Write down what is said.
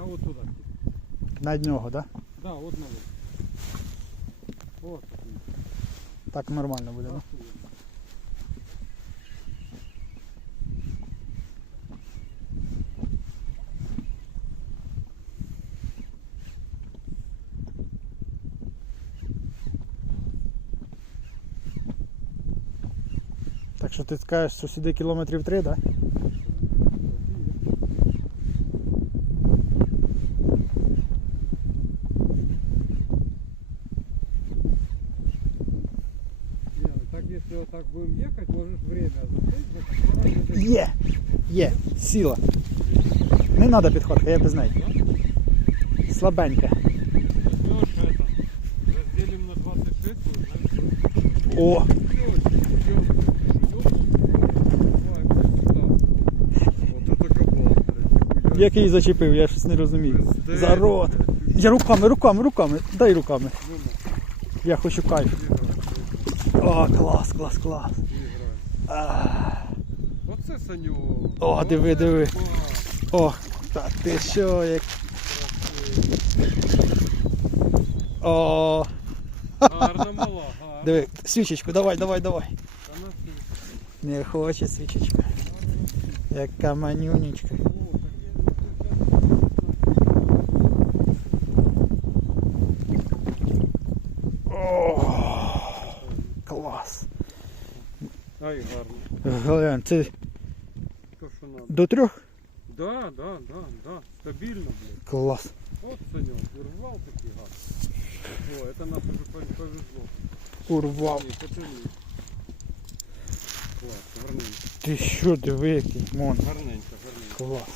Я от туди. На нього, так? Да, от на. От такий. Так нормально буде, да? Так що ти скажеш, що сюди кілометрів три, так? Да? Не, ну так если вот так будем ехать, можешь время закрыть, вот Є! Є! Сіла! Не треба підходка, я без неї. Слабенька. Возьмешь это, разделим на 26, вот, знаешь, О! Вот это кабан, блядь. Який зачепив, я щось не розумію. Пиздець, За рот. блядь. Я руками, руками, руками. Дай руками. Ну, Я хочу кайф. О, клас, клас, клас. Оце Саню. О, диви, диви. О, та ти що, як. О, Гарна мала, гарна. диви, свічечку, давай, давай, давай. Не хоче свічечка. Яка манюнечка. О, так я О, клас. Ай, гарно. Глянь, це То, що надо. до трьох? Да, да, да, да. Стабильно, блядь. Клас. Вот Санек, урвал такие гад. О, это нас уже повезло. Урвав. Не, это не. Класс, гарненько. Ти що, диви, який мон. Гарненько, гарненько. Клас.